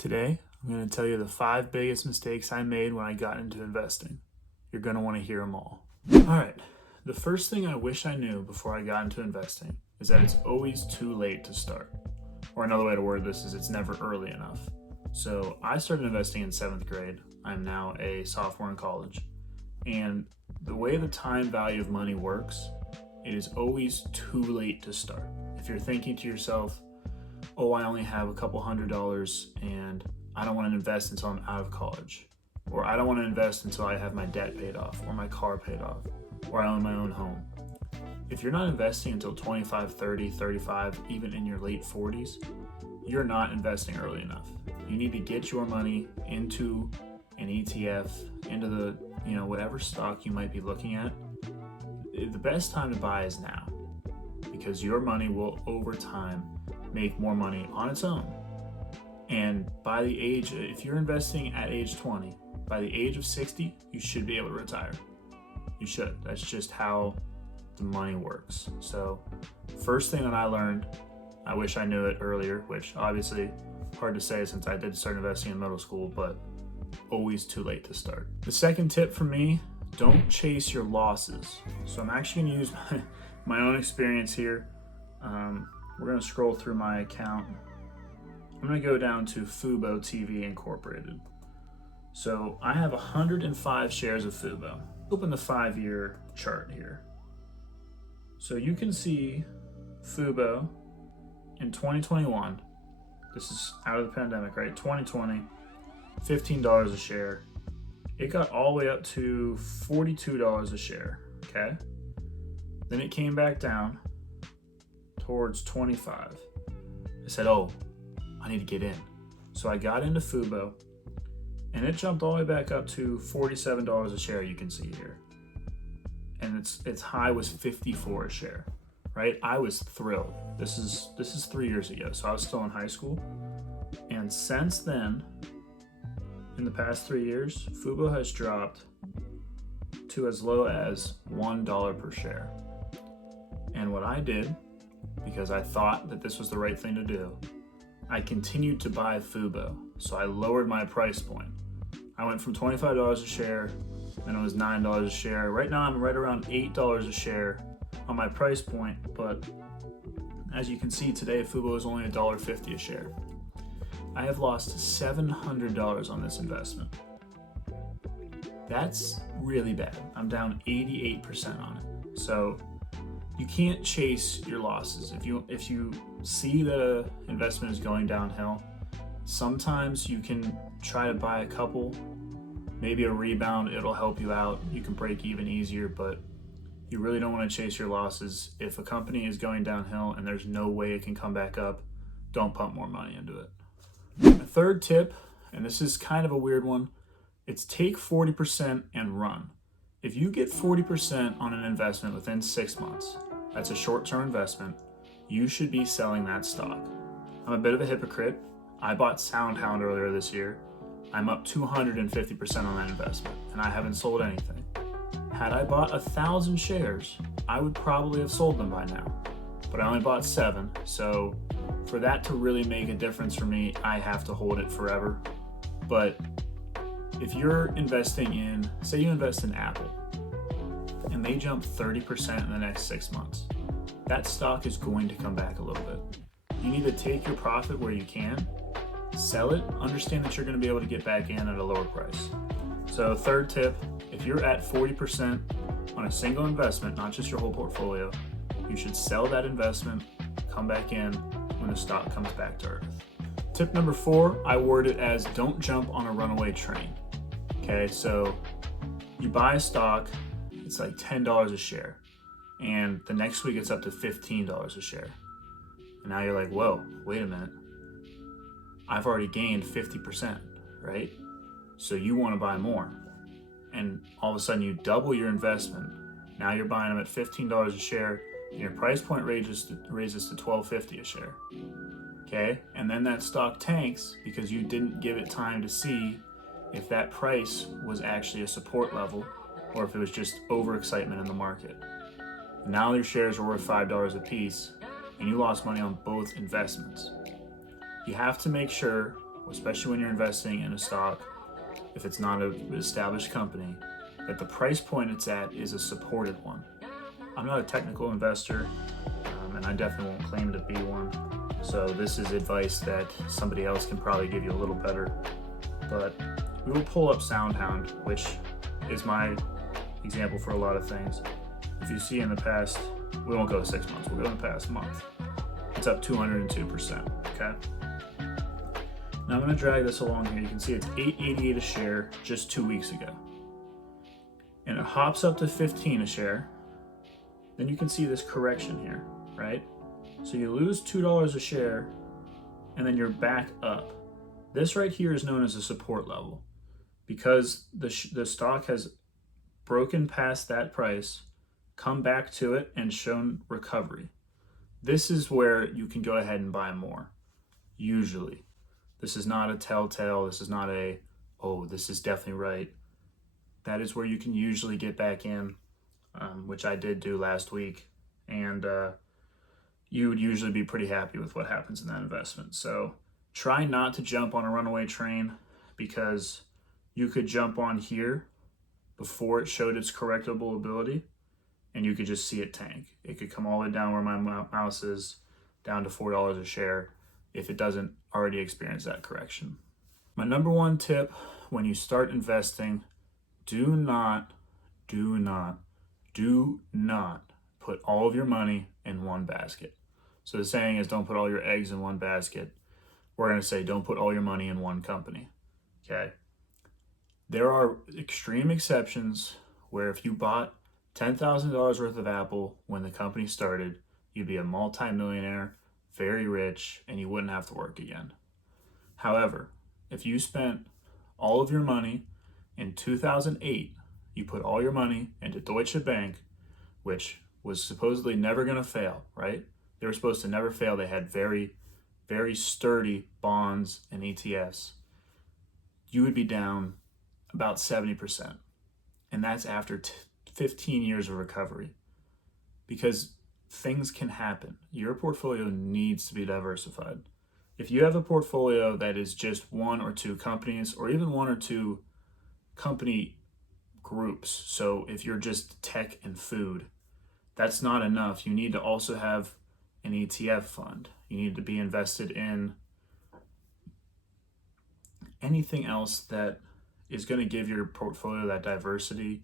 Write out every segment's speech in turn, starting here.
Today, I'm going to tell you the 5 biggest mistakes I made when I got into investing. You're going to want to hear them all. All right, the first thing I wish I knew before I got into investing is that it's always too late to start. Or another way to word this is it's never early enough. So I started investing in 7th grade. I'm now a sophomore in college. And the way the time value of money works, it is always too late to start. If you're thinking to yourself, oh, I only have a couple $100 and I don't want to invest until I'm out of college, or I don't want to invest until I have my debt paid off or my car paid off, or I own my own home. If you're not investing until 25, 30, 35, even in your late 40s, you're not investing early enough. You need to get your money into an ETF, into the, whatever stock you might be looking at. The best time to buy is now, because your money will over time make more money on its own. And by the age, if you're investing at age 20, by the age of 60, you should be able to retire. You should. That's just how the money works. So first thing that I learned, I wish I knew it earlier, which obviously hard to say since I did start investing in middle school, but always too late to start. The second tip for me, don't chase your losses. So I'm actually going to use my own experience here. We're going to scroll through my account. I'm going to go down to Fubo TV Incorporated. So I have 105 shares of Fubo. Open the 5-year chart here. So you can see Fubo in 2021. This is out of the pandemic, right? 2020, $15 a share. It got all the way up to $42 a share, okay? Then it came back down towards 25. I said, oh, I need to get in. So I got into Fubo, and it jumped all the way back up to $47 a share, you can see here. And its high was 54 a share, right? I was thrilled. This is 3 years ago, so I was still in high school. And since then, in the past 3 years, Fubo has dropped to as low as $1 per share. And what I did, because I thought that this was the right thing to do, I continued to buy Fubo. So I lowered my price point. I went from $25 a share, then it was $9 a share. Right now I'm right around $8 a share on my price point, but as you can see today, Fubo is only $1.50 a share. I have lost $700 on this investment. That's really bad. I'm down 88% on it. So you can't chase your losses. If you see the investment is going downhill, sometimes you can try to buy a couple, maybe a rebound, it'll help you out. You can break even easier, but you really don't want to chase your losses. If a company is going downhill and there's no way it can come back up, don't pump more money into it. The third tip, and this is kind of a weird one, it's take 40% and run. If you get 40% on an investment within 6 months, that's a short-term investment, you should be selling that stock. I'm a bit of a hypocrite. I bought SoundHound earlier this year. I'm up 250% on that investment, and I haven't sold anything. Had I bought 1,000 shares, I would probably have sold them by now. But I only bought 7, so for that to really make a difference for me, I have to hold it forever. But if you're investing in, say you invest in Apple, and they jump 30% in the next 6 months, that stock is going to come back a little bit. You need to take your profit where you can, sell it, understand that you're going to be able to get back in at a lower price. So third tip, if you're at 40% on a single investment, not just your whole portfolio, you should sell that investment, come back in when the stock comes back to earth. Tip number 4, I word it as don't jump on a runaway train. Okay, so you buy a stock, it's like $10 a share, and the next week it's up to $15 a share. And now you're like, whoa, wait a minute. I've already gained 50%, right? So you want to buy more. And all of a sudden you double your investment. Now you're buying them at $15 a share, and your price point raises to $12.50 a share. Okay? And then that stock tanks because you didn't give it time to see if that price was actually a support level or if it was just overexcitement in the market. Now your shares are worth $5 a piece, and you lost money on both investments. You have to make sure especially when you're investing in a stock, if it's not an established company, that the price point it's at is a supported one. I'm not a technical investor, and I definitely won't claim to be one. So this is advice that somebody else can probably give you a little better. But we will pull up SoundHound, which is my example for a lot of things. If you see in the past, we won't go 6 months, we'll go in the past month. It's up 202%, okay? Now I'm gonna drag this along here. You can see it's $8.88 a share just 2 weeks ago. And it hops up to 15 a share. Then you can see this correction here, right? So you lose $2 a share, and then you're back up. This right here is known as a support level because the stock has broken past that price, come back to it, and shown recovery. This is where you can go ahead and buy more, usually. This is not a telltale. This is not a, oh, this is definitely right. That is where you can usually get back in, which I did do last week. And you would usually be pretty happy with what happens in that investment. So try not to jump on a runaway train, because you could jump on here before it showed its correctable ability, and you could just see it tank. It could come all the way down where my mouse is, down to $4 a share, if it doesn't already experience that correction. My number one tip when you start investing, do not put all of your money in one basket. So the saying is, don't put all your eggs in one basket. We're going to say, don't put all your money in one company, okay? There are extreme exceptions where if you bought $10,000 worth of Apple when the company started, you'd be a multi-millionaire, very rich, and you wouldn't have to work again. However, if you spent all of your money in 2008, you put all your money into Deutsche Bank, which was supposedly never going to fail, right? They were supposed to never fail. They had very, very sturdy bonds and ETFs. You would be down about 70%. And that's after 15 years of recovery. Because things can happen. Your portfolio needs to be diversified. If you have a portfolio that is just one or two companies, or even one or two company groups, so if you're just tech and food, that's not enough. You need to also have an ETF fund. You need to be invested in anything else that is going to give your portfolio that diversity,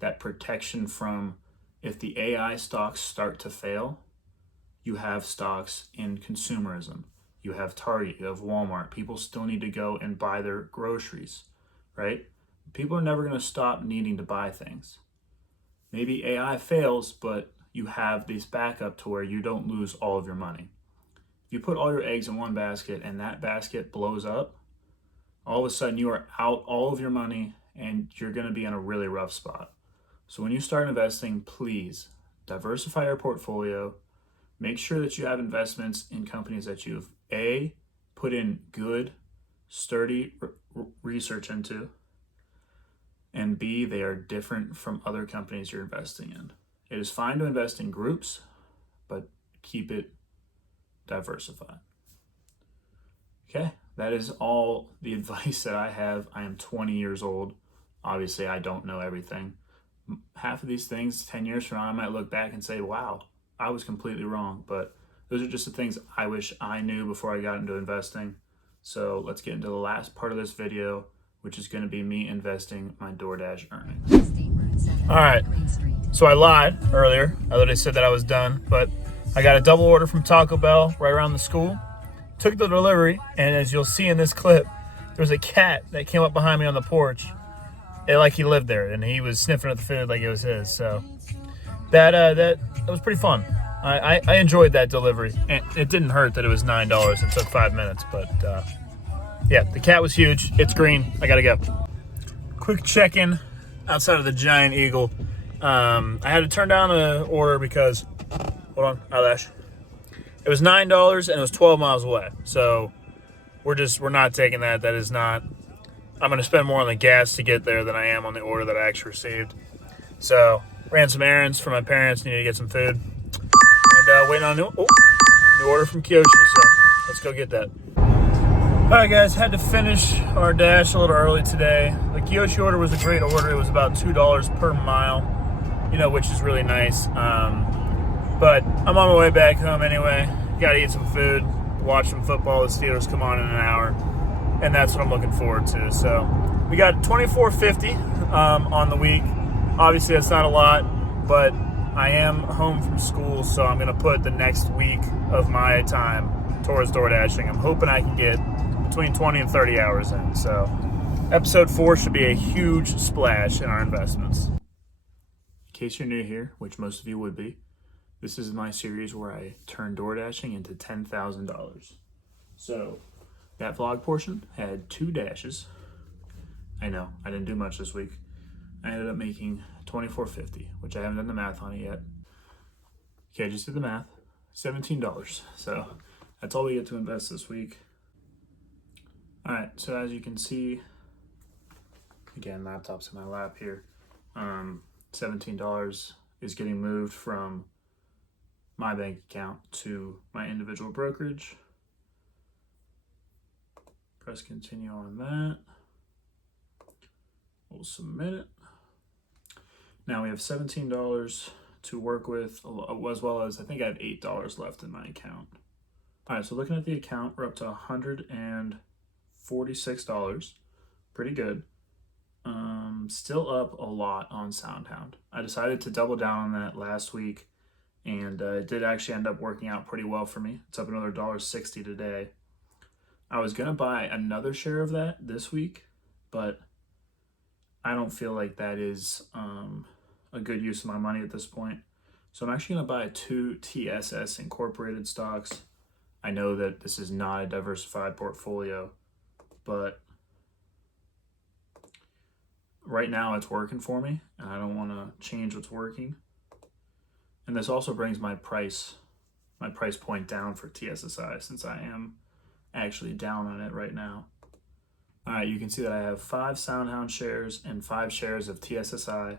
that protection from, if the AI stocks start to fail, you have stocks in consumerism. You have Target, you have Walmart. People still need to go and buy their groceries, right? People are never going to stop needing to buy things. Maybe AI fails, but you have this backup to where you don't lose all of your money. If you put all your eggs in one basket and that basket blows up, all of a sudden you are out all of your money and you're going to be in a really rough spot. So when you start investing, please diversify your portfolio. Make sure that you have investments in companies that you've A, put in good, sturdy research into, and B, they are different from other companies you're investing in. It is fine to invest in groups, but keep it diversified. Okay, that is all the advice that I have. I am 20 years old. Obviously, I don't know everything. Half of these things, 10 years from now, I might look back and say, wow, I was completely wrong. But those are just the things I wish I knew before I got into investing. So let's get into the last part of this video, which is going to be me investing my DoorDash earnings. All right, so I lied earlier. I literally said that I was done, but I got a double order from Taco Bell right around the school. Took the delivery, and as you'll see in this clip, there was a cat that came up behind me on the porch. Like he lived there, and he was sniffing at the food like it was his. So that was pretty fun. I enjoyed that delivery, and it didn't hurt that it was $9. It took 5 minutes, but yeah, the cat was huge. It's green. I gotta go. Quick check-in outside of the Giant Eagle. I had to turn down an order because, hold on, eyelash. It was $9 and it was 12 miles away. So we're not taking that. That is not. I'm gonna spend more on the gas to get there than I am on the order that I actually received. So ran some errands for my parents. Needed to get some food. And waiting on new order from Kyoshi. So let's go get that. Alright guys, had to finish our dash a little early today. The Kyoshi order was a great order. It was about $2 per mile, which is really nice. But I'm on my way back home anyway. Gotta eat some food, watch some football. The Steelers come on in an hour, and that's what I'm looking forward to. So we got $24.50 on the week. Obviously that's not a lot, but I am home from school, so I'm gonna put the next week of my time towards DoorDashing. I'm hoping I can get between 20 and 30 hours in. So episode 4 should be a huge splash in our investments. In case you're new here, which most of you would be, this is my series where I turn DoorDashing into $10,000. So that vlog portion had 2 dashes. I know, I didn't do much this week. I ended up making $24.50, which I haven't done the math on it yet. Okay, I just did the math. $17. So that's all we get to invest this week. All right, so as you can see, again, laptop's in my lap here. $17 is getting moved from my bank account to my individual brokerage. Press continue on that. We'll submit it. Now we have $17 to work with, as well as I think I have $8 left in my account. All right, so looking at the account, we're up to $146. Pretty good. Still up a lot on SoundHound. I decided to double down on that last week, and it did actually end up working out pretty well for me. It's up another $1.60 today. I was gonna buy another share of that this week, but I don't feel like that is a good use of my money at this point. So I'm actually gonna buy 2 TSS Incorporated stocks. I know that this is not a diversified portfolio, but right now it's working for me, and I don't want to change what's working. And this also brings my price point down for TSSI, since I am actually down on it right now. All right, you can see that I have 5 SoundHound shares and 5 shares of TSSI,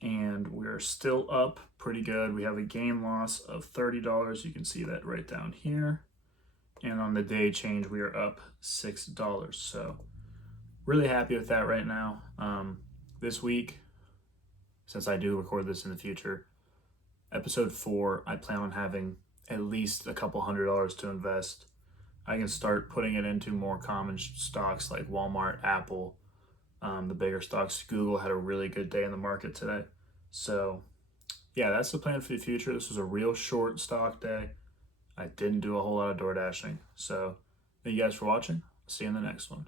and we're still up pretty good. We have a gain loss of $30. You can see that right down here. And on the day change, we are up $6. So really happy with that right now. This week, since I do record this in the future, episode 4, I plan on having at least a couple $100 to invest. I can start putting it into more common stocks like Walmart, Apple, the bigger stocks. Google had a really good day in the market today. So yeah, that's the plan for the future. This was a real short stock day. I didn't do a whole lot of DoorDashing. So thank you guys for watching. See you in the next one.